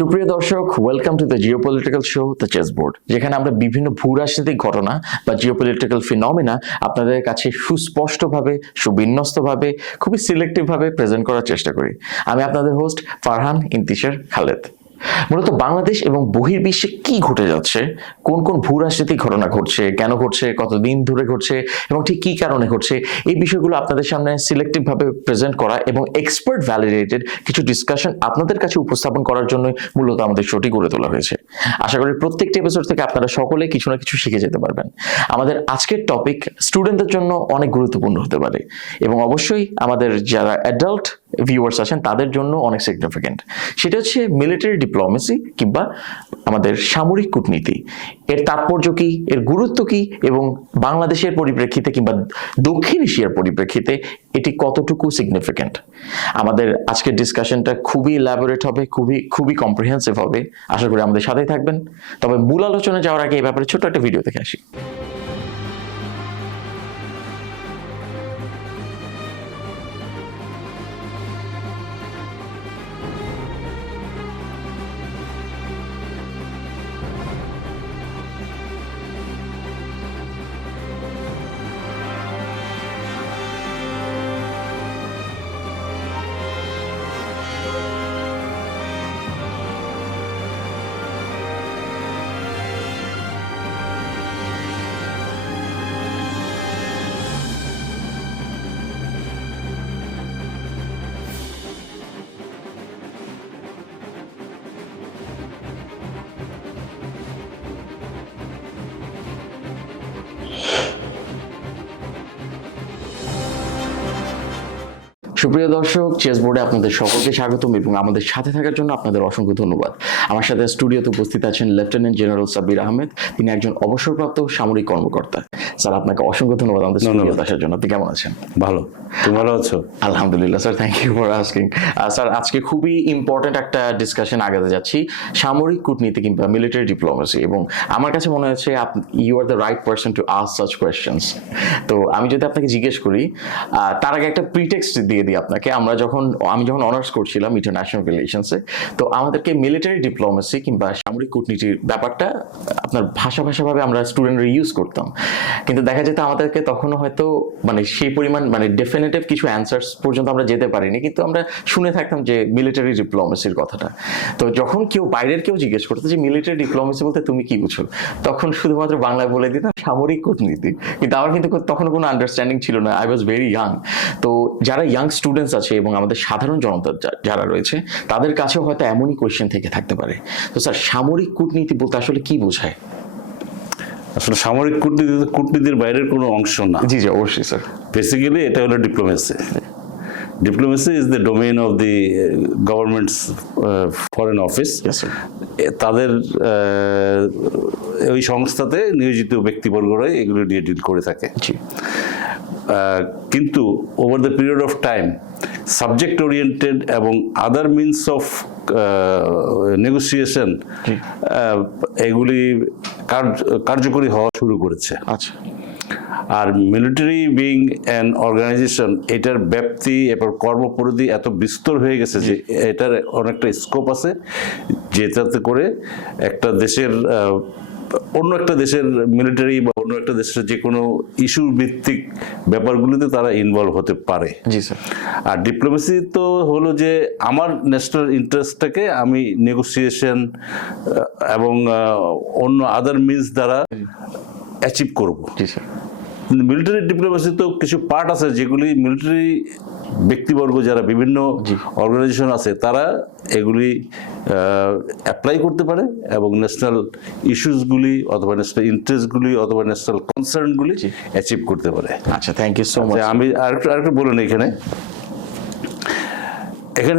সুপ্রিয় দর্শক, welcome to the geopolitical show the chess board, যেখানে আমরা বিভিন্ন ভূরাজনৈতিক ঘটনা বা জিওপলিটিক্যাল ফিনমিনা আপনাদের কাছে সুস্পষ্টভাবে, সুবিন্যস্তভাবে, খুবই সিলেক্টিভভাবে প্রেজেন্ট করার চেষ্টা করি। আমি আপনাদের হোস্ট ফারহান ইন্তিশার খালেদ। মূলত বাংলাদেশ এবং বহির্বিশ্বে কি ঘটে যাচ্ছে, কোন কোন ভূরাজনৈতিক ঘটনা ঘটছে, কেন ঘটছে, কতদিন ধরে ঘটছে এবং ঠিক কি কারণে ঘটছে, এই বিষয়গুলো আপনাদের সামনে সিলেক্টিভভাবে প্রেজেন্ট করা এবং এক্সপার্ট ভ্যালিডেটেড কিছু ডিসকাশন আপনাদের কাছে উপস্থাপন করার জন্য মূলত আমাদের শোটি গড়ে তোলা হয়েছে। আশা করি প্রত্যেকটি এপিসোড থেকে আপনারা সকলে কিছু না কিছু শিখে যেতে পারবেন। আমাদের আজকের টপিক স্টুডেন্টদের জন্য অনেক গুরুত্বপূর্ণ হতে পারে এবং অবশ্যই আমাদের যারা অ্যাডাল্ট ভিউয়ার্স আছেন তাদের জন্য অনেক সিগনিফিকেন্ট। সেটা হচ্ছে মিলিটারি ডিপ্লোমেসি কিংবা আমাদের সামরিক কূটনীতি। এর তাৎপর্য কি, এর গুরুত্ব কি এবং বাংলাদেশের পরিপ্রেক্ষিতে কিংবা দক্ষিণ এশিয়ার পরিপ্রেক্ষিতে এটি কতটুকু সিগনিফিকেন্ট। আমাদের আজকের ডিসকাশনটা খুবই ইলাবোরেট হবে, খুবই কম্প্রিহেন্সিভ হবে। আশা করি আমাদের সাথেই থাকবেন। তবে মূল আলোচনা যাওয়ার আগে এই ব্যাপারে ছোট একটা ভিডিও দেখে আসি। সুপ্রিয় দর্শক, চেস বোর্ডে আপনাদের সকলকে স্বাগতম এবং আমাদের সাথে থাকার জন্য আপনাদের অসংখ্য ধন্যবাদ। আমার সাথে স্টুডিওতে উপস্থিত আছেন লেফটেন্যান্ট জেনারেল সাব্বির আহমেদ। তিনি একজন অবসরপ্রাপ্ত সামরিক কর্মকর্তা। স্যার, আপনাকে অসংখ্য ধন্যবাদ আমাদের স্টুডিওতে আসার জন্য। আপনি কেমন আছেন? ভালো। তুমি ভালো আছো? আলহামদুলিল্লাহ sir, thank you for asking. Sir, আজকে খুবই ইম্পর্টেন্ট একটা ডিসকাশন আগাতে যাচ্ছি, সামরিক কূটনীতি কিংবা মিলিটারি ডিপ্লোমেসি। এবং আমার কাছে মনে হচ্ছে you are the right person to ask such questions. তো আমি যদি আপনাকে জিজ্ঞেস করি, তার আগে একটা প্রিটেক্সট দিয়ে দিই আপনাকে। আমি যখন অনার্স করছিলাম ইন্টারন্যাশনাল রিলেশনসে, তো আমাদেরকে মিলিটারি ডিপ্লোমেসি কিংবা সামরিক কূটনীতির ব্যাপারটা আপনার ভাষাভাবে আমরা স্টুডেন্টরা ইউজ করতাম, কিন্তু দেখা যেত আমাদেরকে তখনও হয়তো সেই পরিমাণ ডেফিনেটিভ কিছু অ্যান্সার্স পর্যন্ত আমরা যেতে পারিনি, কিন্তু আমরা শুনে থাকতাম যে মিলিটারি ডিপ্লোমেসির কথাটা। তো যখন বাইরের কেউ জিজ্ঞেস করতো যে মিলিটারি ডিপ্লোমেসি বলতে তুমি কি বুঝো, তখন শুধুমাত্র বাংলায় বলে দিতাম সামরিক কূটনীতি। কিন্তু আমার কিন্তু তখন কোনো আন্ডারস্ট্যান্ডিং ছিল না, আই ওয়াজ ভেরি ইয়াং। তো যারা ইয়াং স্টুডেন্টস আছে এবং আমাদের সাধারণ জনতা যারা রয়েছে তাদের কাছেও হয়তো এমনই কোয়েশ্চেন থেকে থাকতে পারে। তো স্যার, সামরিক কূটনীতি বলতে আসলে কি বোঝায়? আসলে সামরিক কূটনীতির বাইরের কোনো অংশ না। জি জি, অবশ্যই স্যার। বেসিক্যালি এটা হলো diplomacy. Diplomacy is the domain of the governments foreign office. তাদের ওই সংস্থাতে নিয়োজিত ব্যক্তিবর্গরাই এগুলো নিয়ে ডিল করে থাকে। কিন্তু over the period of time subject oriented এবং আদার মিনস অফ নেগোসিয়েশন এগুলি কার্যকরী হওয়া শুরু করেছে। আচ্ছা। আর মিলিটারি বিং অ্যান অর্গানাইজেশন, এটার ব্যাপ্তি এবার কর্মপরিধি এত বিস্তর হয়ে গেছে যে এটার অনেকটা স্কোপ আছে, যেটাতে করে একটা দেশের অন্য একটা দেশের মিলিটারি বা অন্য একটা দেশের যে কোনো ইস্যু ভিত্তিক ব্যাপারগুলিতে তারা ইনভলভ হতে পারে। জি স্যার। আর ডিপ্লোমেসি তো হলো যে আমার ন্যাশনাল ইন্টারেস্টটাকে আমি নেগোসিয়েশন এবং অন্য আদার মিনস দ্বারা অ্যাচিভ করবো। জি স্যার। মিলিটারি ডিপ্লোমেসি তো কিছু পার্ট আছে যেগুলি মিলিটারি ব্যক্তিবর্গ যারা বিভিন্ন অর্গানাইজেশন আছে তারা এগুলি অ্যাপ্লাই করতে পারে এবং ন্যাশনাল ইস্যুসগুলি অথবা ন্যাশনাল ইন্টারেস্টগুলি অথবা ন্যাশনাল কনসার্নগুলি অ্যাচিভ করতে পারে। আচ্ছা, থ্যাংক ইউ সো মাচ। আমি আরেকটু বলুন, এখানে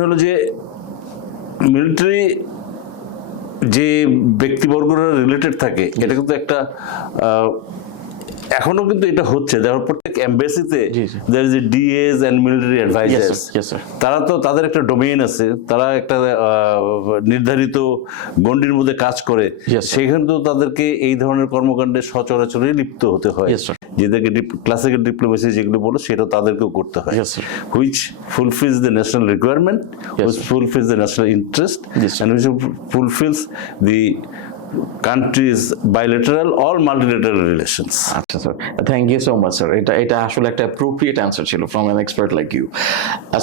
হলো যে মিলিটারি যে ব্যক্তিবর্গরা রিলেটেড থাকে, এটা কিন্তু একটা এখনো কিন্তু এটা হচ্ছে, দেখো প্রত্যেক এমবাসিতে জি, জি। There is a DS and military Yes, advisers. sir. Yes, sir. তারা তো তাদের একটা ডোমেইন আছে, তারা একটা নির্ধারিত গণ্ডির মধ্যে কাজ করে, Yes, sir. সেখানে তো তাদেরকে এই ধরনের কর্মকাণ্ডে সচরাচরই লিপ্ত হতে হয়। Yes, sir. যেটাকে ক্লাসিক্যাল ডিপ্লোমেসি যেগুলো বলো সেটা তাদেরকেও করতে হয়, Yes, sir. which fulfills the national requirement, Yes, which sir. fulfills the national interest, Yes, sir. and which fulfills the country's bilateral or multilateral relations. আচ্ছা sir, thank you so much sir. এটা আসলে একটা appropriate answer ছিল from an expert like you.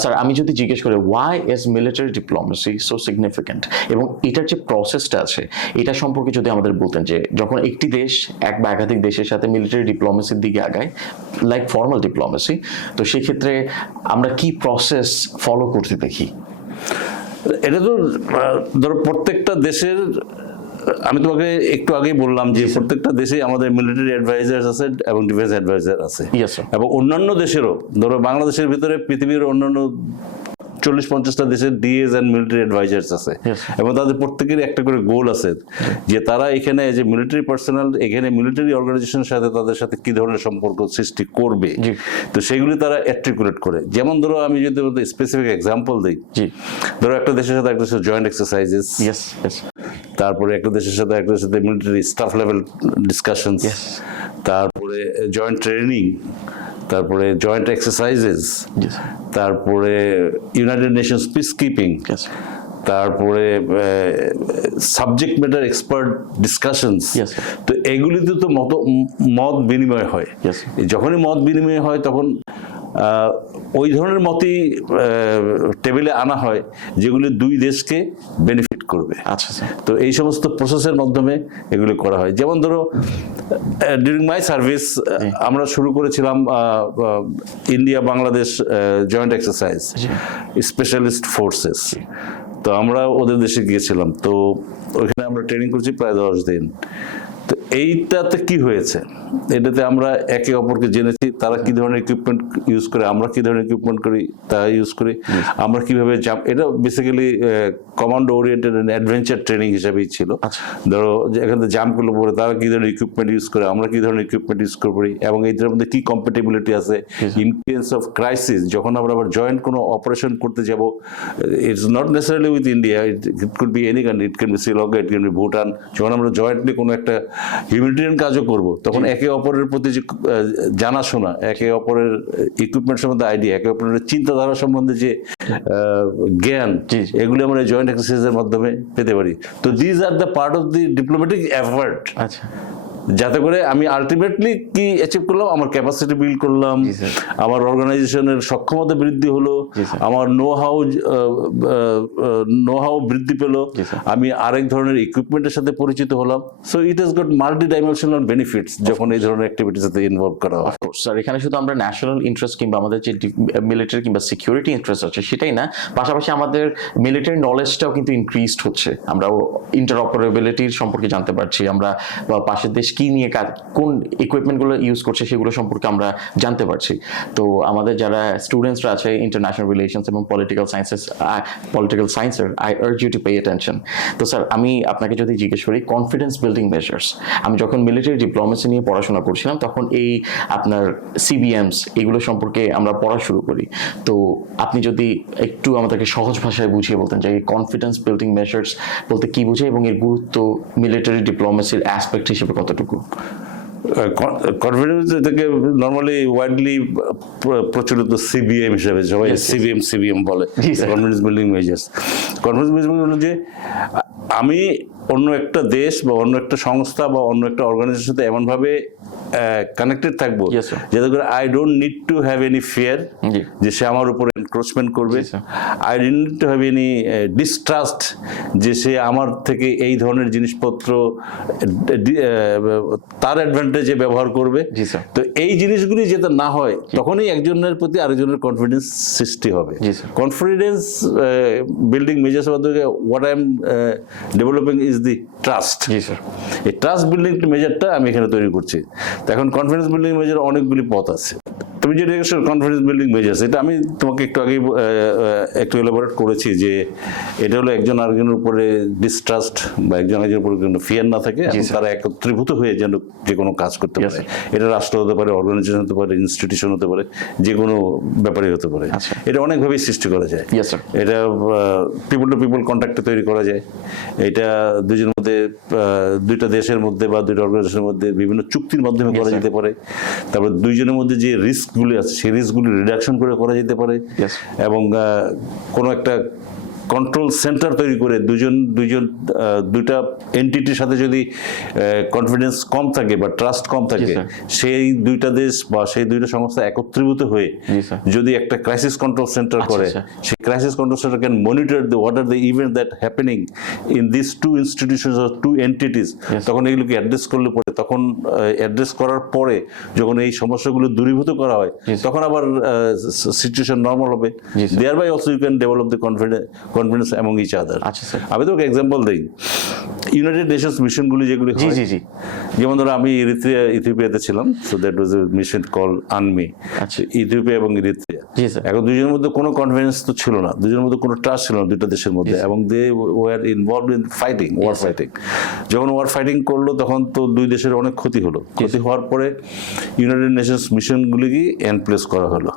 Sir, আমি যদি জিজ্ঞেস করি why is military diplomacy so significant, এবং এটার যে প্রসেসটা আছে এটা সম্পর্কে যদি আমাদের বলতেন, যে যখন একটি দেশ এক বা একাধিক দেশের সাথে মিলিটারি ডিপ্লোমেসির দিকে আগায় লাইক ফর্মাল ডিপ্লোমেসি, তো সেক্ষেত্রে আমরা কি প্রসেস ফলো করতে দেখি? এটা তো ধরো প্রত্যেকটা দেশের, আমি তোমাকে একটু আগেই বললাম যে প্রত্যেকটা দেশে আমাদের মিলিটারি অ্যাডভাইজার আছে এবং ডিফেন্স অ্যাডভাইজার আছে। Yes, sir. এবং অন্যান্য দেশেরও, ধরো বাংলাদেশের ভিতরে পৃথিবীর অন্যান্য 40-50টা দেশের ডিএস এন্ড মিলিটারি অ্যাডভাইজার্স আছে, Yes. এবং তাদের প্রত্যেকেরই একটা করে গোল আছে যে তারা এখানে যে মিলিটারি পার্সোনাল এখানে মিলিটারি অর্গানাইজেশনের সাথে তাদের সাথে কি ধরনের সম্পর্ক সৃষ্টি করবে, জি। তো সেগুলি তারা অ্যার্টিকুলেট করে। যেমন ধরো আমি যদি স্পেসিফিক এক্সাম্পল দিই, জি। ধরো একটা দেশের সাথে একটা দেশের জয়েন্ট এক্সারসাইজেস, ইয়েস, ইয়েস। তারপরে একটা দেশের সাথে একটা দেশের সাথে military staff level discussions, Yes. তারপরে জয়েন্ট ট্রেনিং, তারপরে জয়েন্ট এক্সারসাইজেস, Yes. তারপরে United Nations peace keeping, Yes. তারপরে subject matter expert discussions. Yes, sir. তো এগুলিতে তো মত বিনিময় হয়। Yes. যখনই মত বিনিময় হয় তখন ওই ধরনের মতই টেবিলে আনা হয় যেগুলি দুই দেশকে বেনিফিট করবে। আচ্ছা স্যার। তো এই সমস্ত প্রসেসের মাধ্যমে এগুলি করা হয়। যেমন ধরো ডিউরিং মাই সার্ভিস আমরা শুরু করেছিলাম India Bangladesh joint exercise specialist forces. তো আমরা ওদের দেশে গিয়েছিলাম, তো ওইখানে আমরা ট্রেনিং করছি প্রায় 10 দিন। তো এইটাতে কি হয়েছে, এটাতে আমরা একে অপরকে জেনেছি, তারা কি ধরনের ইকুইপমেন্ট ইউজ করে, আমরা কি ধরনের ইকুইপমেন্ট করি তারা ইউজ করি, আমরা কিভাবে জাম্প, এটা basically commando oriented and adventure training হিসেবেই ছিল। ধরো এখানে জাম্প করলে পরে তারা কি ধরনের ইকুইপমেন্ট ইউজ করে, আমরা কি ধরনের ইকুইপমেন্ট ইউজ করি, এবং এইটার মধ্যে কি কম্প্যাটিবিলিটি আছে ইন কেস অফ ক্রাইসিস। যখন আমরা আবার জয়েন্ট কোনো অপারেশন করতে যাব, it's not necessarily with India, it could be any country, it can be Sri Lanka, it can be Bhutan. যখন আমরা জয়েন্টলি কোনো একটা হিউম্যানিটেরিয়ান কাজও করব, তখন একে অপরের প্রতি যে জানাশোনা, একে অপরের ইকুইপমেন্ট সম্বন্ধে আইডিয়া, একে অপরের চিন্তাধারা সম্বন্ধে যে জ্ঞান, এগুলি আমরা জয়েন্ট এক্সারসাইজের মাধ্যমে পেতে পারি। তো these are the part of the diplomatic effort, আচ্ছা, যাতে করে আমি আলটিমেটলি কি অ্যাচিভ করলাম, আমার ক্যাপাসিটি বিল্ড করলাম, আমার অর্গানাইজেশনের সক্ষমতা বৃদ্ধি হলো, আমার নো হাউ বৃদ্ধি পেলো, আমি আরেক ধরনের ইকুইপমেন্টের সাথে পরিচিত হলাম। So it has got multi dimensional benefits যখন এই ধরনের অ্যাক্টিভিটির সাথে ইনভলভ করা হয়। স্যার, এখানে শুধু আমরা ন্যাশনাল ইন্টারেস্ট কিংবা আমাদের যে মিলিটারি কিংবা সিকিউরিটি ইন্টারেস্ট আছে সেটাই না, পাশাপাশি আমাদের মিলিটারি নলেজটাও কিন্তু ইনক্রিজড হচ্ছে। আমরা ইন্টারঅপারেবিলিটির সম্পর্কে জানতে পারছি, আমরা পাশের দেশ কি নিয়ে কোন ইকুইপমেন্টগুলো ইউজ করছে সেগুলো সম্পর্কে আমরা জানতে পারছি। তো আমাদের যারা স্টুডেন্টসরা আছে ইন্টারন্যাশনাল রিলেশনস এবং পলিটিক্যাল সায়েন্সের, I urge you to pay attention. তো স্যার, আমি আপনাকে যদি জিজ্ঞেস করি কনফিডেন্স বিল্ডিং মেজার্স, আমি যখন মিলিটারি ডিপ্লোমেসি নিয়ে পড়াশোনা করছিলাম তখন এই আপনার সিবিএমস এগুলো সম্পর্কে আমরা পড়া শুরু করি। তো আপনি যদি একটু আমাদেরকে সহজ ভাষায় বুঝিয়ে বলতেন যে এই কনফিডেন্স বিল্ডিং মেজার্স বলতে কি বোঝায় এবং এর গুরুত্ব মিলিটারি ডিপ্লোমেসির অ্যাসপেক্ট হিসেবে কতটুকু? কনফিডেন্স থেকে নর্মালি ওয়াইডলি প্রচলিত সিবিএম হিসেবে সবাই সিবিএম বলে, confidence building measures. Confidence building হলো যে আমি অন্য একটা দেশ বা অন্য একটা সংস্থা বা অন্য একটা অর্গানাইজেশনের সাথে এমনভাবে কানেক্টেড থাকবো যাতে করে I don't need to have any fear যে সে আমার উপর এনক্রোচমেন্ট করবে, I don't need to have any distrust যে সে আমার থেকে এই ধরনের জিনিসপত্র তার অ্যাডভান্টেজে ব্যবহার করবে। তো এই জিনিসগুলি যাতে না হয় তখনই একজনের প্রতি আরেকজনের কনফিডেন্স সৃষ্টি হবে। কনফিডেন্স বিল্ডিং মেজার্স মধ্যে what I am developing is the trust. এই ট্রাস্ট বিল্ডিং মেজারটা আমি এখানে তৈরি করছি। তো এখন কনফিডেন্স বিল্ডিং মেজার অনেকগুলি পথ আছে, তবে তুমি যে কনফিডেন্স বিল্ডিং মেজার্স, এটা আমি তোমাকে একটু আগে একটু এলাবোরেট করেছি যে এটা হলো একজন আরেকজনের উপরে ডিস্ট্রাস্ট বা একজন আরেকজনের উপরে কোনো ফিয়ার না থাকে, এবং তারা একত্রীভূত হয়ে যেন যে কোনো কাজ করতে পারে। এটা রাষ্ট্র হতে পারে, অর্গানাইজেশন হতে পারে, ইনস্টিটিউশন হতে পারে, যে কোনো ব্যাপারে হতে পারে। এটা অনেকভাবেই সৃষ্টি করা যায়। এটা পিপল টু পিপল কন্ট্যাক্টে তৈরি করা যায়। এটা দুজনের মধ্যে, দুইটা দেশের মধ্যে বা দুইটা অর্গানাইজেশনের মধ্যে বিভিন্ন চুক্তির মাধ্যমে করা যেতে পারে। তারপর দুইজনের মধ্যে যে রিস্কগুলি আছে সেই রিস্কগুলি রিডাকশন করে করা যেতে পারে, এবং কোনো একটা কন্ট্রোল সেন্টার তৈরি করে দুইটা এন্টিটির সাথে যদি কনফিডেন্স কম থাকে বা ট্রাস্ট কম থাকে, সেই দুইটা দেশ বা সেই দুইটা সংস্থা একত্রীভূত হয়ে যদি একটা ক্রাইসিস কন্ট্রোল সেন্টার করে, সেই crisis control centre can monitor what are the event that happening in this two institutions or two entities. তখন এগুলোকে অ্যাড্রেস করলে পরে, তখন অ্যাড্রেস করার পরে যখন এই সমস্যাগুলো দূরীভূত করা হয়, তখন আবার সিচুয়েশন নর্মাল হবে। Thereby also you can develop the confidence among each other. আমি তোকে এক্সাম্পল দিই, ইউনাইটেড নেশনস মিশনগুলি যেগুলি হয়, যেমন ধরো আমি ইথিওপিয়াতে ছিলাম, so that was a mission call UNMEE, Ethiopia এবং ইরিত্রিয়া। এখন দুজনের মধ্যে কোনো কনফিডেন্স তো ছিল না, দুজনের মধ্যে কোনো ট্রাস্ট ছিল না দুইটা দেশের মধ্যে, এবং they were involved in fighting, war fighting. যখন ওয়ার ফাইটিং করলো তখন তো দুই দেশের অনেক ক্ষতি হলো। ক্ষতি হওয়ার পরে ইউনাইটেড নেশনস মিশনগুলিকে এনপ্লেস করা হলো।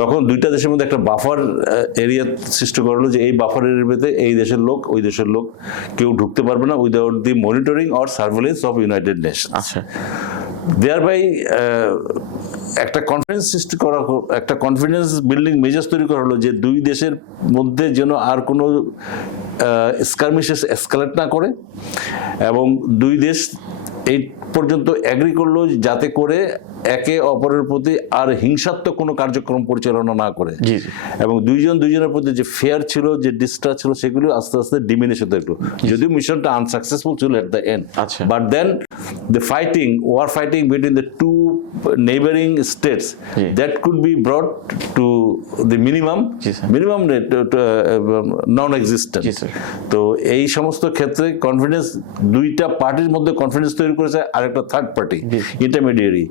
তখন দুইটা দেশের মধ্যে একটা বাফার এরিয়া সৃষ্টি করা হলো, যে এই বাফার এরিয়াতে এই দেশের লোক ওই দেশের লোক কেউ ঢুকতে পারবে না without the monitoring or surveillance of United Nations. Thereby একটা কনফিডেন্স সৃষ্টি করা, একটা কনফিডেন্স বিল্ডিং মেজার্স তৈরি করা হলো, যে দুই দেশের মধ্যে যেন আর কোনো স্কারমিশেস এসকালেট না করে, এবং দুই দেশ এই পর্যন্ত এগ্রি করলো যাতে করে একে অপরের প্রতি আর হিংসাত্মক কোনো কার্যক্রম পরিচালনা না করে, এবং দুইজনের প্রতি যে ফেয়ার ছিল, যে ডিস্ট্রাস্ট ছিল, সেগুলো আস্তে আস্তে ডিমিনিশ হতে থাকলো। যদিও মিশনটা আনসাকসেসফুল ছিল at the end, but then the war fighting between the two neighboring states, that could be brought to the minimum non-existent. তো এই সমস্ত ক্ষেত্রে কনফিডেন্স, দুইটা পার্টির মধ্যে কনফিডেন্স তৈরি করেছে আরেকটা থার্ড পার্টি ইন্টারমিডিয়ারি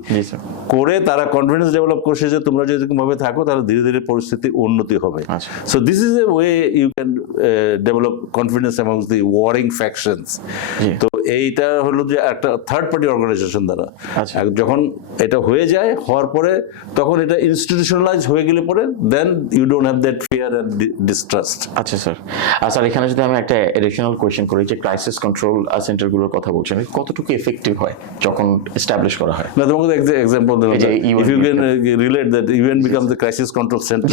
করে, তারা কনফিডেন্স ডেভেলপ করছে যে তোমরা যদি এরকম ভাবে থাকো তাহলে ধীরে ধীরে পরিস্থিতি উন্নতি হবে। So this is a way you can develop confidence amongst the warring factions. তো এইটা হলো যে একটা থার্ড পার্টি অর্গানাইজেশন দ্বারা যখন এটা হয়ে যায়, হওয়ার পরে তখন এটা ইনস্টিটিউশনালাইজ হয়ে গেলে পরে then you don't have that fear and distrust. আচ্ছা স্যার, স্যার এখানে যদি আমি একটা এডিশনাল কোয়েশ্চেন করি, যে ক্রাইসিস কন্ট্রোল সেন্টারগুলোর কথা বলছেন, কতটুকু এফেক্টিভ হয় যখন এস্টাবলিশ করা হয়? না, তোমাকে এক্সাম্পল দিলাম, if you can relate that UN becomes the crisis control centre,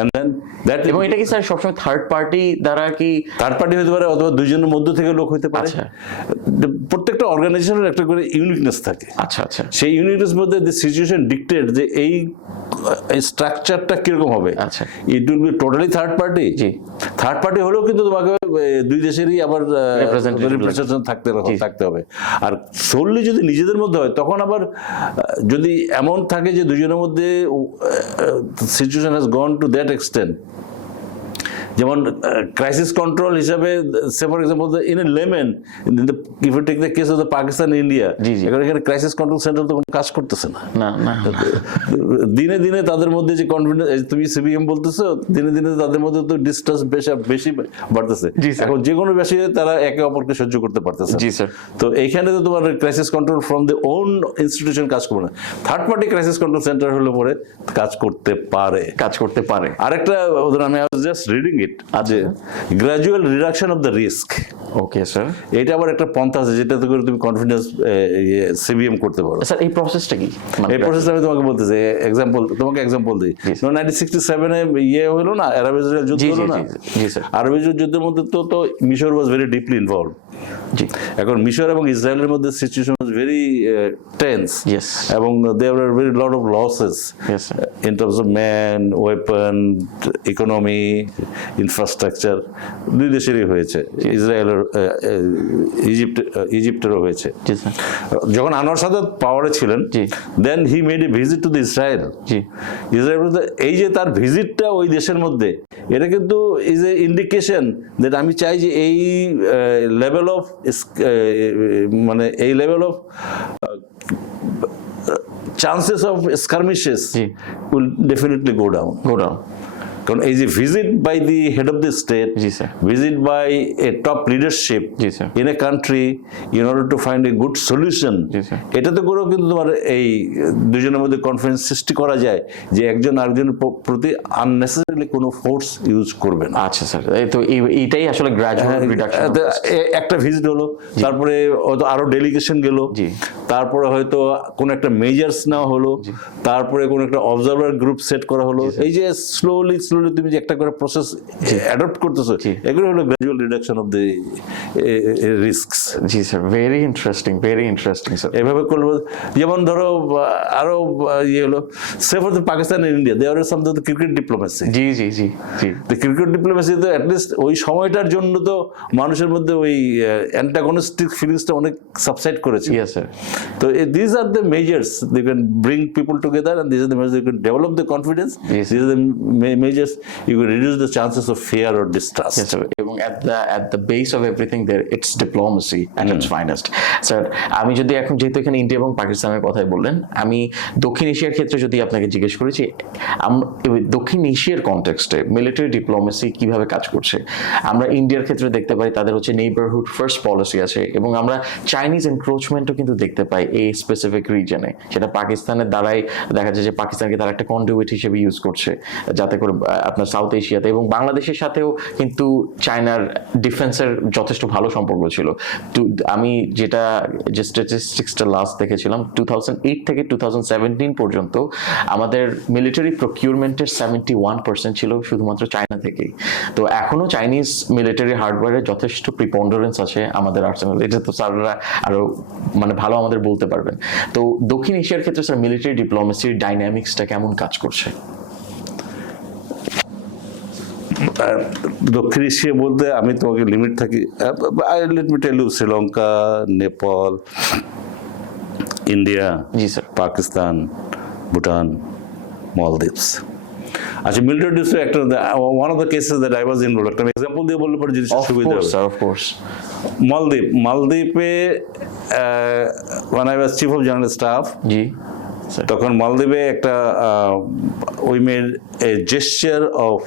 and then that, এবং এটা কি স্যার সবসময় থার্ড পার্টি দ্বারা, কি থার্ড পার্টি হতে পারে অথবা দুইজনের মধ্য থেকে লোক হতে পারে। প্রত্যেকটা অর্গানাইজেশনের একটা করে ইউনিকনেস থাকে। সেই ইউনিকনেস মধ্যে দ্য সিচুয়েশন ডিক্টেট যে এই স্ট্রাকচারটা কিরকম হবে। It will be totally third party. Third party হলেও কিন্তু তোমাকে দুই দেশেরই আবার রিপ্রেজেন্টেশন থাকতে হবে। আর সোললি যদি নিজেদের মধ্যে হয়, তখন আবার যদি এমন থাকে যে দুজনের মধ্যে situation has gone to that extent, যেমন ক্রাইসিস কন্ট্রোল হিসাবে, say for example in a layman, if you take the case of the Pakistan India, এখানে ক্রাইসিস কন্ট্রোল সেন্টার তো কোনো কাজ করতেছে না। দিনে দিনে তাদের মধ্যে যে কনফিডেন্স, তুমি সিবিএম বলতেছো, দিনে দিনে তাদের মধ্যে তো ডিস্ট্রাস্ট বেশি বাড়তেছে। এখন যে কোনো বেশি তারা একে অপরকে সহ্য করতে পারতেছে। তো এইখানে তো তোমার crisis control from the own institution কাজ করবে না, third party crisis control centre হলে পরে কাজ করতে পারে। আরেকটা আমি জাস্ট রিডিং ইট, আছে gradual reduction of the risk. Okay sir, এটা আবার একটা পন্থা আছে যেটাতে করে তুমি কনফিডেন্স সিবিএম করতে পারো। স্যার এই প্রসেসটা কি? এই প্রসেসটা আমি তোমাকে বলতেছি, তোমাকে এক্সাম্পল দিই। 1967 এ হলো না, আরব ইসরায়েল যুদ্ধ হলো না, আরব ইসরায়েল যুদ্ধের মধ্যে তো মিশর ওয়াজ ভেরি ডিপলি ইনভলভ। এখন মিশর এবং ইসরায়েলের মধ্যে সিচুয়েশন ওয়াজ ভেরি টেন্স, এবং there were very lot of losses in terms of man, weapon, economy, infrastructure, দুই দেশেরই হয়েছে, ইসরায়েলের ইজিপ্টেরও হয়েছে। যখন আনোয়ার সাদাত পাওয়ারে ছিলেন, then he made a visit to the Israel. এই যে তার ভিজিটটা ওই দেশের মধ্যে, এটা কিন্তু ইজ এ ইন্ডিকেশন দ্যাট আমি চাই যে এই level of chances of skirmishes জি। will definitely go down. Go down. কারণ এই যে visit by the head of the state, জি, sir. Visit by a top leadership জি, sir. In a country in order to find a good solution, জি, sir. এটাতে করেও কিন্তু তোমার এই দুজনের মধ্যে কনফিডেন্স সৃষ্টি করা যায় যে একজন আরেকজনের প্রতি আননেসেসারিলি কোনো ফোর্স ইউজ করবে না। আচ্ছা স্যার, তো এইটাই আসলে গ্র্যাজুয়াল রিডাকশন। একটা ভিজিট হলো, তারপরে হয়তো আরো ডেলিগেশন গেল, জি। তারপরে হয়তো কোন একটা মেজার্স নেওয়া হলো, তারপরে কোন একটা অবজারভার গ্রুপ সেট করা হলো। এই যে স্লোলি তুমি যে একটা করে প্রসেস অ্যাডপ্ট করতেছো, এগুলো হলো gradual reduction of the risks. জি স্যার, ভেরি ইন্টারেস্টিং স্যার। এভাবে করবো, যেমন ধরো আরো ইয়ে হলো, say for the Pakistan and India they are some the cricket diplomacy. জি জি জি জি। ক্রিকেট ডিপ্লোমেসি তো অ্যাটলিস্ট ওই সময়টার জন্য তো মানুষের মধ্যে ওই অ্যান্টাগনিস্টিক ফিলিংসটা অনেক সাবসাইড করেছে। Yes sir. তো this are the measures they can bring people together, and this are the measures they can develop the confidence. Yes. This are the measures you can reduce the chances of fear or distrust. Yes, sir. এবং at the base of everything there, it's diplomacy at its finest. Sir, আমি যদি এখন যেহেতু এখানে India এবং পাকিস্তানের কথাই বললেন, আমি দক্ষিণ এশিয়ার ক্ষেত্রে যদি আপনাকে জিজ্ঞেস করেছি, দক্ষিণ এশিয়ার কনটেক্সটে মিলিটারি ডিপ্লোমেসি কিভাবে কাজ করছে, আমরা ইন্ডিয়ার ক্ষেত্রে দেখতে পাই তাদের হচ্ছে নেইবারহুড ফার্স্ট পলিসি আছে, এবং আমরা চাইনিজ এনক্রোচমেন্টও কিন্তু দেখতে পাই এই স্পেসিফিক রিজনে। সেটা পাকিস্তানের দ্বারাই দেখা যায় যে পাকিস্তানকে তারা একটা কন্ডুইট হিসেবে ইউজ করছে, যাতে করে আপনার সাউথ এশিয়াতে এবং বাংলাদেশের সাথেও কিন্তু চায়নার ডিফেন্সের যথেষ্ট ভালো সম্পর্ক ছিল। আমি যেটা যে স্ট্যাটিস্টিক্সটা লাস্ট দেখেছিলাম, 2008 থেকে 2017 পর্যন্ত আমাদের মিলিটারি প্রকিউরমেন্টের 71% ছিল শুধুমাত্র চায়না থেকেই। তো এখনো চাইনিজ মিলিটারি হার্ডওয়্যারের যথেষ্ট প্রিপন্ডারেন্স আছে আমাদের আর্সেনাল। এটা তো স্যাররা আরো মানে ভালো আমাদের বলতে পারবেন। তো দক্ষিণ এশিয়ার ক্ষেত্রে স্যার মিলিটারি ডিপ্লোমেসির ডাইনামিক্সটা কেমন কাজ করছে? দক্ষিণ এশিয়া বলতে আমি তোমাকে লিমিট থাকি, let me tell you, Sri Lanka, Nepal, India, জি স্যার। পাকিস্তান, ভুটান, মালদ্বীপস। আচ্ছা, মিলিটারি ডিসে একটা one of the cases that I was involved, একটা এক্সাম্পল দিয়ে বললে পরে জিনিসটা সুবিধা হবে। Of course. মালদ্বীপে when I was chief of general staff, জি। তখন মালদ্বীপে একটা we made a gesture of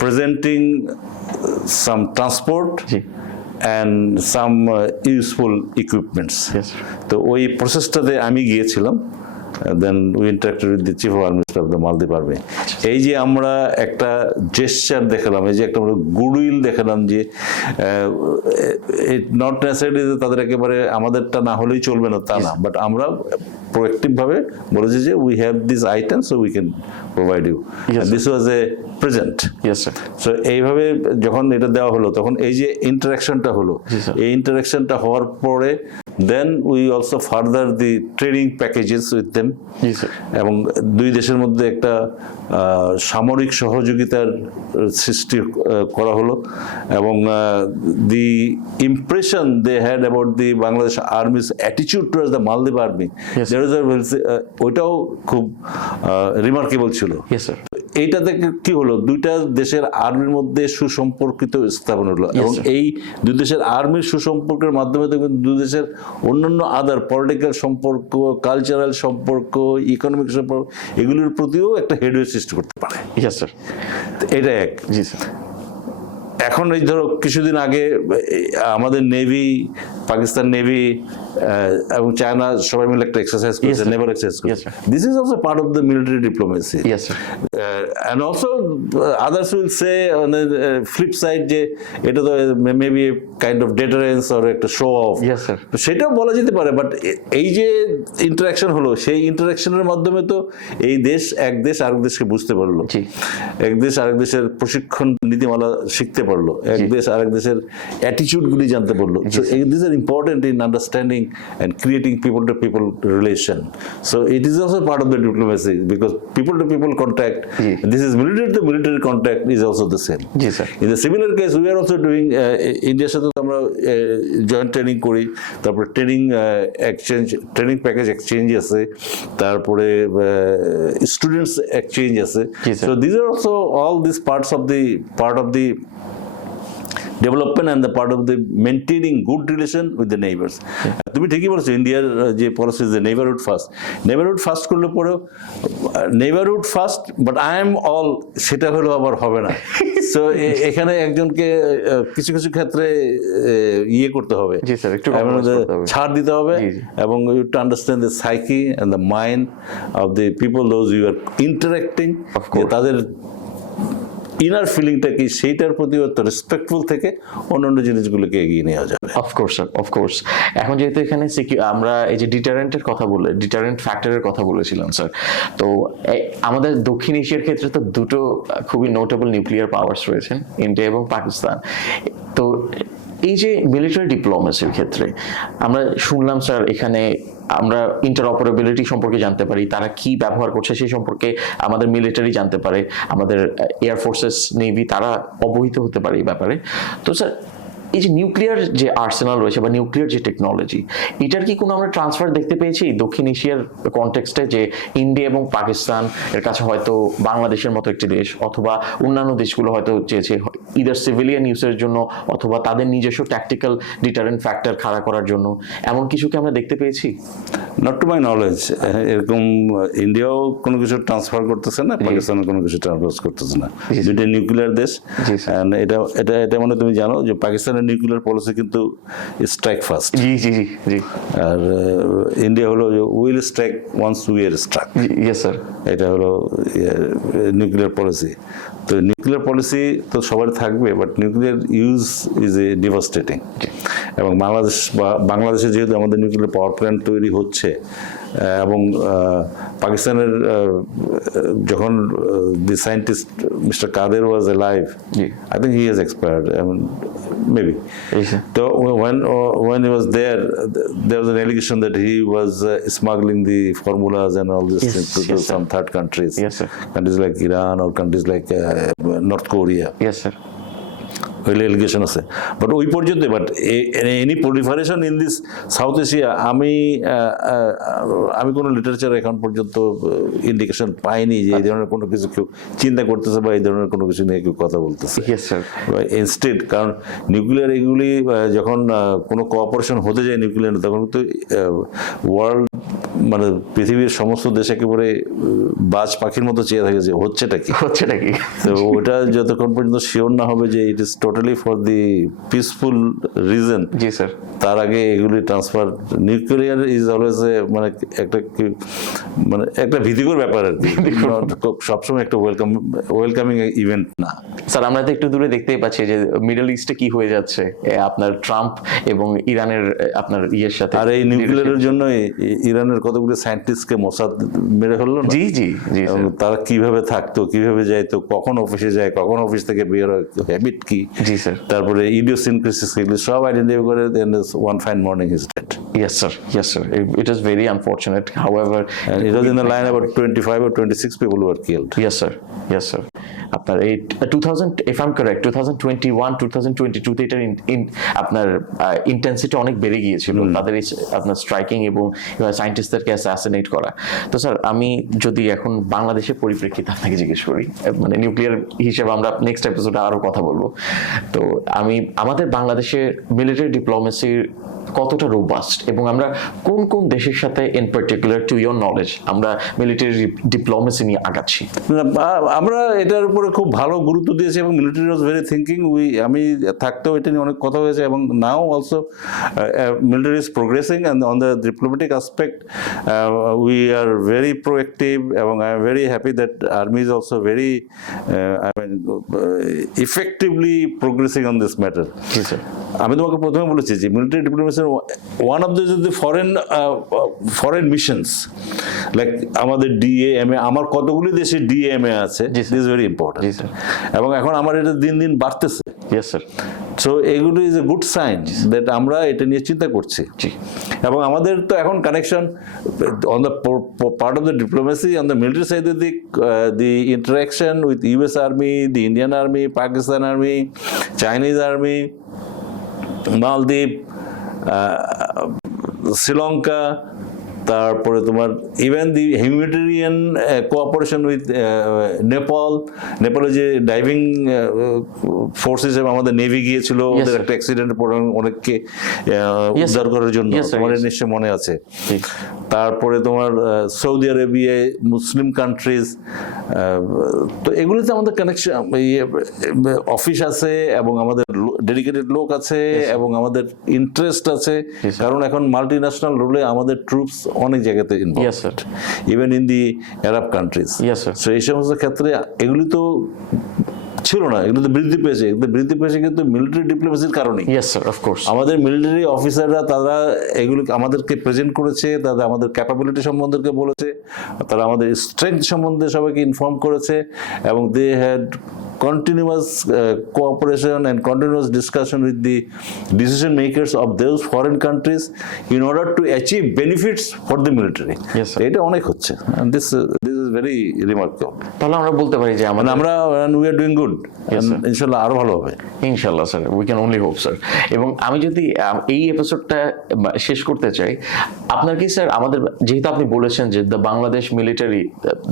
presenting some transport G. and some useful equipments. Yes. তো ওই প্রসেসটাতে আমি গিয়েছিলাম, then we interacted with the chief of army staff the Maldives army. এই যে আমরা একটা জেস্চার দেখালাম, এই যে একটা আমরা গুডউইল দেখালাম, যে নট নেসেসারি তাদের একেবারে আমাদেরটা না হলেই চলবে না তা না, বাট আমরা প্রোঅ্যাক্টিভ ভাবে বলেছি যে we have this item so we can provide you, this was a present. Yes sir. সো এইভাবে যখন এটা দেওয়া হলো, তখন এই যে ইন্টারাকশনটা হলো, এই ইন্টারাকশনটা হওয়ার পরে then we also further the training packages with them, এবং দুই দেশের মধ্যে একটা সামরিক সহযোগিতার সৃষ্টি করা হলো, এবং the impression they had about the Bangladesh army's attitude towards the Maldives army, ওইটাও খুব রিমার্কেবল ছিল। Yes sir. এইটা থেকে কি হলো, দুইটা দেশের আর্মির মধ্যে সুসম্পর্কিত স্থাপন হলো, এবং এই দুই দেশের আর্মির সুসম্পর্কের মাধ্যমে দুই দেশের অন্যান্য আদার পলিটিক্যাল সম্পর্ক, কালচারাল সম্পর্ক, ইকোনমিক সম্পর্ক, এগুলোর প্রতিও একটা হেডওয়ে সৃষ্টি করতে পারে। Yes sir. এটা এক। জি স্যার। এখন এই ধরো কিছুদিন আগে আমাদের নেভি, পাকিস্তান নেভি এবং চায়না সবাই মিলে একটা এক্সারসাইজ করেছে, নেভাল এক্সারসাইজ করেছে। This is also part of the military diplomacy. Yes sir. and also others will say on the flip side যে এটা তো maybe kind of deterrence or একটা শো অফ। Yes sir. সেটাও বলা যেতে পারে, বাট এই যে ইন্টারাকশন হলো, সেই ইন্টারাকশনের মাধ্যমে তো এই দেশ এক দেশ আরেক দেশকে বুঝতে পারলো, এক দেশ আরেক দেশের প্রশিক্ষণ নীতিমালা শিখতে পারলো, এক দেশ আরেক দেশের অ্যাটিটিউডগুলি জানতে পারলো। So this are important in understanding and creating people to people relation. So it is also part of the diplomacy, because people to people contact, this is military to military contact is also the same. Yes, sir. In the similar case we are also doing India's সাথে আমরা joint training করি, তারপরে training exchange, training package exchange আছে, তারপরে students exchange আছে। So these are also all these part of the development and the part of the maintaining good relation with the neighbours. তুমি ঠিকই বলছো, ইন্ডিয়ার যে পলিসি যে নেইবারহুড ফার্স্ট করলে পরেও neighbourhood first but I am all, সেটা হলেও আবার হবে না। সো এখানে একজনকে কিছু কিছু ক্ষেত্রে ইয়ে করতে হবে, জি স্যার, একটু compromise করতে হবে। ছাড় দিতে হবে, জি, জি। এবং you to understand the psyche and the mind of the people those you are interacting, তাদের ইনার ফিলিংটা কি, সেইটার প্রতি রেসপেক্টফুল থেকে অন্যান্য জিনিসগুলোকে এগিয়ে নেওয়া যাবে। Of course sir, of course. এখন যেহেতু এখানে আমরা এই যে ডিটারেন্টের কথা বলে, ডিটারেন্ট ফ্যাক্টরের কথা বলেছিলাম স্যার, তো আমাদের দক্ষিণ এশিয়ার ক্ষেত্রে তো দুটো খুবই নোটেবল নিউক্লিয়ার পাওয়ার্স রয়েছেন, ইন্ডিয়া এবং পাকিস্তান। তো এই যে মিলিটারি ডিপ্লোমেসির ক্ষেত্রে আমরা শুনলাম স্যার, এখানে আমরা ইন্টারঅপারেবিলিটি সম্পর্কে জানতে পারি, তারা কি ব্যবহার করছে সেই সম্পর্কে আমাদের মিলিটারি জানতে পারে, আমাদের এয়ার ফোর্সেস, নেভি তারা অবহিত হতে পারে এই ব্যাপারে। তো স্যার, এই যে নিউক্লিয়ার যে আর্সেনাল রয়েছে বা নিউক্লিয়ার যে টেকনোলজি, এটার কি কোনো আমরা ট্রান্সফার দেখতে পেয়েছি দক্ষিণ এশিয়ার কনটেক্সটে, যে ইন্ডিয়া এবং পাকিস্তান এর কাছে হয়তো বাংলাদেশের মতো একটি দেশ অথবা অন্যান্য দেশগুলো হয়তো চেয়েছে ইদার সিভিলিয়ান ইউজের জন্য অথবা তাদের নিজস্ব ট্যাকটিক্যাল ডিটারেন্ট ফ্যাক্টর খাড়া করার জন্য, এমন কিছু কি আমরা দেখতে পেয়েছি? নট টু মাই নলেজ, এরকম ইন্ডিয়াও কোনো কিছু ট্রান্সফার করতেছে না, পাকিস্তানও কোনো কিছু ট্রান্সফার করতেছে না, দুইটা নিউক্লিয়ার দেশ। এটা এটা এটা মানে তুমি জানো যে পাকিস্তানের নিউক্লিয়ার পলিসি কিন্তু স্ট্রাইক ফার্স্ট, জি জি জি জি, আর ইন্ডিয়া হলো will strike once we are struck. Yes sir, এটা হলো নিউক্লিয়ার পলিসি। তো নিউক্লিয়ার পলিসি তো সবার থাকবে, but nuclear use is a devastating. এবং বাংলাদেশে যেহেতু আমাদের নিউক্লিয়ার পাওয়ার প্ল্যান্ট তৈরি হচ্ছে, এবং পাকিস্তানের যখন the scientist mister Qadir was alive, I think he has expired, maybe. So when he was there was an allegation that he was smuggling the formulas and all these things to some third countries. Yes, sir. Countries like Iran or countries like North Korea. Yes, sir. Allegation আছে, but ওই পর্যন্ত, but any proliferation in this south Asia আমি কোনো literature এখন পর্যন্ত indication পাইনি যে এই ধরনের কোনো কিছু কেউ চিন্তা করতেছে বা এই ধরনের কোনো কিছু নিয়ে কেউ কথা বলতেছে। ইনস্টেড, কারণ নিউক্লিয়ার এগুলি যখন কোনো কোঅপারেশন হতে যায় নিউক্লিয়ার, তখন কিন্তু ওয়ার্ল্ড মানে পৃথিবীর সমস্ত দেশ একেবারে বাজ পাখির মতো চেয়ে থাকে যে হচ্ছেটা কি। তো ওটা যতক্ষণ পর্যন্ত শিওর না হবে যে it is totally for the peaceful reason, G sir, তার আগে এগুলি ট্রান্সফার, নিউক্লিয়ার ইজ অলওয়েজ মানে একটা ভীতিকর ব্যাপার আর কি, সবসময় একটা ওয়েলকামিং ইভেন্ট না। স্যার, আমরা তো একটু দূরে দেখতেই পাচ্ছি যে মিডল ইস্টে কি হয়ে যাচ্ছে, আপনার ট্রাম্প এবং ইরানের আপনার ইয়ের সাথে। আর এই নিউক্লিয়ারের জন্য ইরানের কতগুলো সায়েন্টিস্টকে মোসাদ মেরে ফেললো। জি জি জি, তারা কিভাবে থাকতো, কিভাবে যাইতো, কখন অফিসে যায়, কখন অফিস থেকে বের হয়, হ্যাবিট কি, জি স্যার, তারপরে ইডিওসিনক্রেসিস এগুলো সব আইডেন্টিফাই করে, দেন one fine morning he's dead. Yes sir, yes sir, it is very unfortunate, however, and it was in the line about 25 or 26 people who were killed. Yes sir, yes sir. আপনার এই 2000, if I'm correct, 2021 2022 তে এটার আপনার intensity অনেক বেড়ে গিয়েছিল, তাদের আপনার স্ট্রাইকিং এবং সায়েন্টিস্টদেরকে অ্যাসাসিনেট করা। তো স্যার, আমি যদি এখন বাংলাদেশের পরিপ্রেক্ষিতে আপনাকে জিজ্ঞেস করি, মানে নিউক্লিয়ার হিসেবে আমরা নেক্সট এপিসোডে আরো কথা বলবো, তো আমাদের বাংলাদেশের মিলিটারি ডিপ্লোমেসির কতটা রোবাস্ট এবং আমরা কোন কোন দেশের সাথে in particular to your knowledge আমরা মিলিটারি ডিপ্লোমেসি নিয়ে আগাচ্ছি? আমরা এটার উপরে খুব ভালো গুরুত্ব দিয়েছি এবং মিলিটারি ওয়াজ ভেরি থিঙ্কিং। আমি থাকতেও এটা নিয়ে অনেক কথা হয়েছে, এবং now also military is progressing and on the diplomatic aspect we are very proactive, এবং I am very happy that army is also very effectively progressing on this matter. আমি তোমাকে প্রথমে বলেছি যে মিলিটারি ডিপ্লোমেসির one of the foreign missions, like আমাদের DAMA, আমার কতগুলি দেশে ডিএমএ আছে, দিস ইজ ভেরি ইম্পর্টেন্ট, এবং এখন আমার এটা দিন দিন বাড়তেছে। Yes sir. সো এগুলো is a good sign that আমরা এটা নিয়ে চিন্তা করছি, এবং আমাদের তো এখন connection on the part of the diplomacy on the military side, the interaction with US army, the Indian army, Pakistan army, Chinese army, Maldives, Sri Lanka, তারপরে তোমার even the humanitarian cooperation with নেপালে যে ডাইভিং ফোর্স হিসেবে আমাদের navy গিয়েছিল, ওদের sir. একটা অ্যাক্সিডেন্টের পর অনেককে উদ্ধার করার জন্য, Yes, sir, তোমার yes. নিশ্চয় মনে আছে। তারপরে তোমার সৌদি আরবিয়ায় মুসলিম কান্ট্রিজ, তো এগুলিতে আমাদের কানেকশন অফিস আছে এবং আমাদের ডেডিকেটেড লোক আছে এবং আমাদের ইন্টারেস্ট আছে, কারণ এখন মাল্টি ন্যাশনাল রোলে আমাদের ট্রুপস অনেক জায়গাতে Yes, involve, sir. Even in the Arab countries. Yes, sir. So এই সমস্ত ক্ষেত্রে এগুলি তো ছিল না, এগুলো তো বৃদ্ধি পেয়েছে, কিন্তু মিলিটারি ডিপ্লোমেসির কারণে। Yes, sir, of course. আমাদের মিলিটারি অফিসাররা তারা এগুলো আমাদেরকে প্রেজেন্ট করেছে, তারা আমাদের ক্যাপাবিলিটি সম্বন্ধে বলেছে, তারা আমাদের স্ট্রেংথ সম্বন্ধে সবাইকে ইনফর্ম করেছে, এবং they had continuous cooperation and continuous discussion with the decision makers of those foreign countries in order to achieve benefits for the military. Yes, sir. এটা অনেক হচ্ছে, and this is very remarkable. তাহলে আমরা বলতে পারি যে মানে আমরা we are doing good, Yes, sir. ইনশাল্লাহ আরো ভালো হবে। ইনশাল্লাহ sir, we can only hope sir. এবং আমি যদি এই এপিসোডটা শেষ করতে চাই, আপনার কি স্যার, আমাদের যেহেতু আপনি বলেছেন যে the Bangladesh military,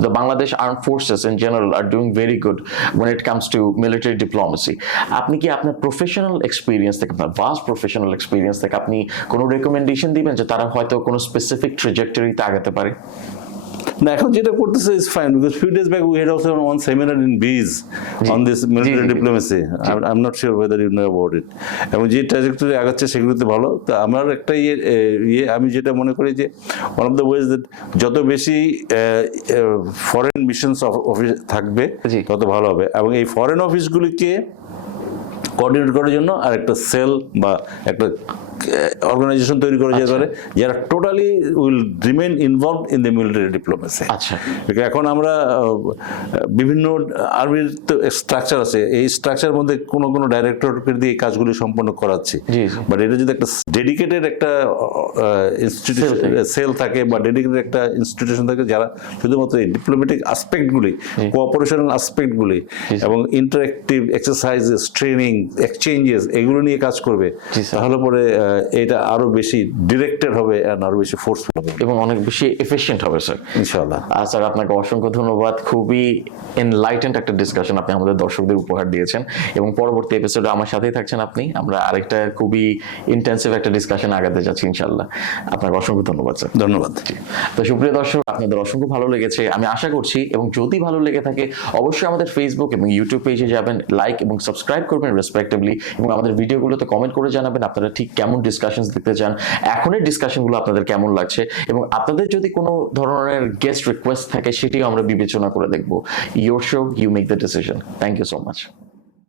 the Bangladesh arm forces in general are doing very good when it comes to military diplomacy, আপনি কি আপনার প্রফেশনাল এক্সপিরিয়েন্স থেকে, আপনার ভাস্ট প্রফেশনাল এক্সপিরিয়েন্স থেকে আপনি কোনো রেকমেন্ডেশন দিবেন যে তারা হয়তো কোনো স্পেসিফিক ট্রাজেক্টরিতে আগাতে পারে? না, এখন যেটা করতেছে is fine, because few days back we had also one seminar in Bees on this military diplomacy. I'm not sure whether you know about it. এবং যে ট্র্যাজেক্টরি আগাচ্ছে সেগুলোতে ভালো। তো আমার একটা আমি যেটা মনে করি যে one of the ways that যত বেশি ফরেন মিশনস অফিস থাকবে জি। তত ভালো হবে, এবং এই ফরেন অফিসগুলিকে কোঅর্ডিনেট করার জন্য আর একটা সেল বা একটা অর্গানাইজেশন তৈরি করা যেতে পারে, যারা totally will remain involved in the military diplomacy. আচ্ছা, এখন আমরা বিভিন্ন আর্মির তো স্ট্রাকচার আছে, এই স্ট্রাকচারের মধ্যে কোনো কোনো ডাইরেক্টরকে দিয়ে এই কাজগুলি সম্পন্ন করাচ্ছি, জি, জি। বাট এটা যদি একটা ডেডিকেটেড একটা ইনস্টিটিউশন সেল থাকে বা ডেডিকেটেড একটা ইনস্টিটিউশন থাকে যারা শুধুমাত্র এই ডিপ্লোম্যাটিক আসপেক্টগুলি, কোঅপারেশনাল আসপেক্টগুলি এবং ইন্টারেক্টিভ এক্সারসাইজেস, ট্রেনিং, এক্সচেঞ্জেস এগুলো নিয়ে কাজ করবে, জি, স্যার। তাহলে পরে এটা আরো বেশি ডিরেক্টেড হবে and আরো বেশি ফোর্সফুল হবে এবং অনেক বেশি এফিশিয়েন্ট হবে স্যার, ইনশাআল্লাহ। আর স্যার আপনাকে অসংখ্য ধন্যবাদ, খুবই এনলাইটেন্ড একটা ডিসকাশন আপনি আমাদের দর্শকদের উপহার দিয়েছেন, এবং পরবর্তী এপিসোডে আমার সাথেই থাকছেন আপনি, আমরা আরেকটা খুবই ইন্টেন্সিভ একটা ডিসকাশন আগাতে যাচ্ছি ইনশাআল্লাহ। আপনাকে অসংখ্য ধন্যবাদ স্যার। ধন্যবাদ। তো সুপ্রিয় দর্শক, আপনাদের অসংখ্য ভালো লেগেছে আমি আশা করছি, এবং যদি ভালো লেগে থাকে অবশ্যই আমাদের ফেসবুক এবং ইউটিউব পেজে যাবেন, লাইক এবং সাবস্ক্রাইব করবেন রেসপেক্টিভলি, এবং আমাদের ভিডিওগুলোতে কমেন্ট করে জানাবেন আপনারা ঠিক কেমন ডিসকাশন দেখতে চান, এখনের ডিসকাশনগুলো আপনাদের কেমন লাগছে, এবং আপনাদের যদি কোনো ধরনের গেস্ট রিকোয়েস্ট থাকে সেটিও আমরা বিবেচনা করে দেখব। Your show, you make the decision. Thank you so much.